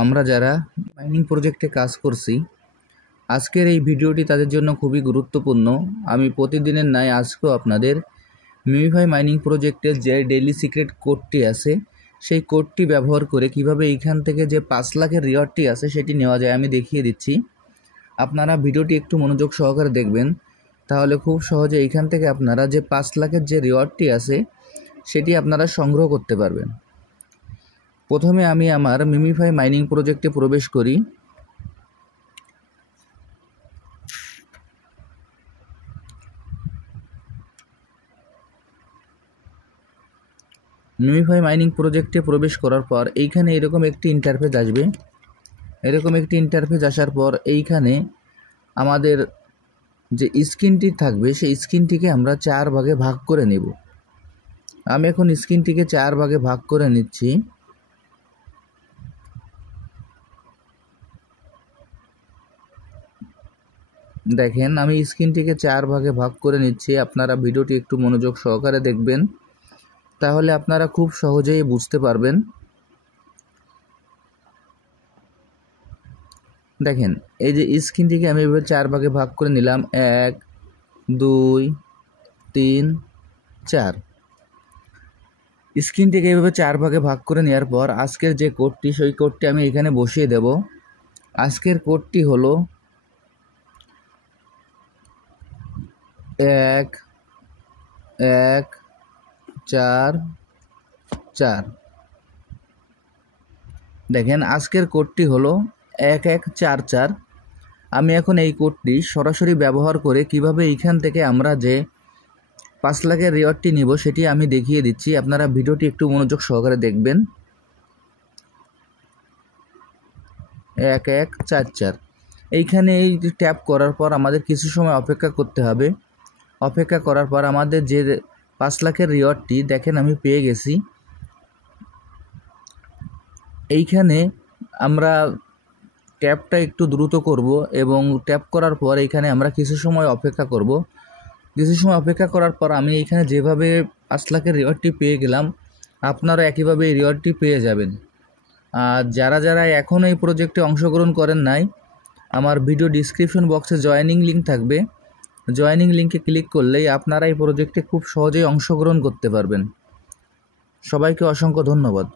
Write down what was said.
আমরা যারা মাইনিং প্রজেক্টে কাজ করছি, আজকের এই ভিডিওটি তাদের জন্য খুবই গুরুত্বপূর্ণ। আমি প্রতিদিনের ন্যায় আজকেও আপনাদের মিমিফাই মাইনিং প্রজেক্টের যে ডেইলি সিক্রেট কোডটি আছে সেই কোডটি ব্যবহার করে কিভাবে এইখান থেকে যে 5 লাখের রিওয়ার্ডটি আছে সেটি নেওয়া যায় আমি দেখিয়ে দিচ্ছি। আপনারা ভিডিওটি একটু মনোযোগ সহকারে দেখবেন, তাহলে খুব সহজে এইখান থেকে আপনারা যে 5 লাখের যে রিওয়ার্ডটি আছে সেটি আপনারা সংগ্রহ করতে পারবেন। প্রথমে আমি আমার মিমিফাই মাইনিং প্রজেক্টে প্রবেশ করি। মিমিফাই মাইনিং প্রজেক্টে প্রবেশ করার পর এইখানে এরকম একটি ইন্টারফেস আসবে। এরকম একটি ইন্টারফেস আসার পর এইখানে আমাদের যে স্ক্রিনটি থাকবে সেই স্ক্রিনটিকে আমরা 4 ভাগে ভাগ করে নেব। আমি এখন স্ক্রিনটিকে 4 ভাগে ভাগ করে নিচ্ছি। দেখেন আমি স্ক্রিনটিকে 4 ভাগে ভাগ করে নিচ্ছি। আপনারা ভিডিওটি একটু মনোযোগ সহকারে দেখবেন, তাহলে আপনারা খুব সহজেই বুঝতে পারবেন। দেখেন এই যে স্ক্রিনটিকে আমি এভাবে 4 ভাগে ভাগ করে নিলাম, 1 2 3 4। স্ক্রিনটিকে এইভাবে 4 ভাগে ভাগ করে নেওয়ার পর আজকের যে কোডটি সেই কোডটি আমি এখানে বসিয়ে দেব। আজকের কোডটি হলো 1 1 4 4। দেখেন আজকের কোডটি হলো 1144। আমি এখন এই কোডটি সরাসরি ব্যবহার করে কিভাবে এইখান থেকে আমরা যে 5 লাখের রিওয়ার্ডটি নিব সেটি আমি দেখিয়ে দিচ্ছি। আপনারা ভিডিওটি একটু মনোযোগ সহকারে দেখবেন। 1144 এইখানে এই ট্যাপ করার পর আমাদের কিছু সময় অপেক্ষা করতে হবে। অপেক্ষা করার পর আমাদের যে 5 লাখের রিওয়ার্ডটি দেখেন আমি পেয়ে গেছি। এইখানে আমরা ট্যাপটা একটু দ্রুত করব এবং ট্যাপ করার পর এইখানে আমরা কিছু সময় অপেক্ষা করব। কিছু সময় অপেক্ষা করার পর আমি এইখানে যেভাবে 5 লাখের রিওয়ার্ডটি পেয়ে গেলাম, আপনারা একইভাবে এই রিওয়ার্ডটি পেয়ে যাবেন। আর যারা এখনও এই প্রজেক্টে অংশগ্রহণ করেন নাই, আমার ভিডিও ডিসক্রিপশন বক্সে জয়েনিং লিঙ্ক থাকবে। জয়েনিং লিঙ্কে ক্লিক করলেই আপনারা এই প্রজেক্টে খুব সহজেই অংশগ্রহণ করতে পারবেন। সবাইকে অসংখ্য ধন্যবাদ।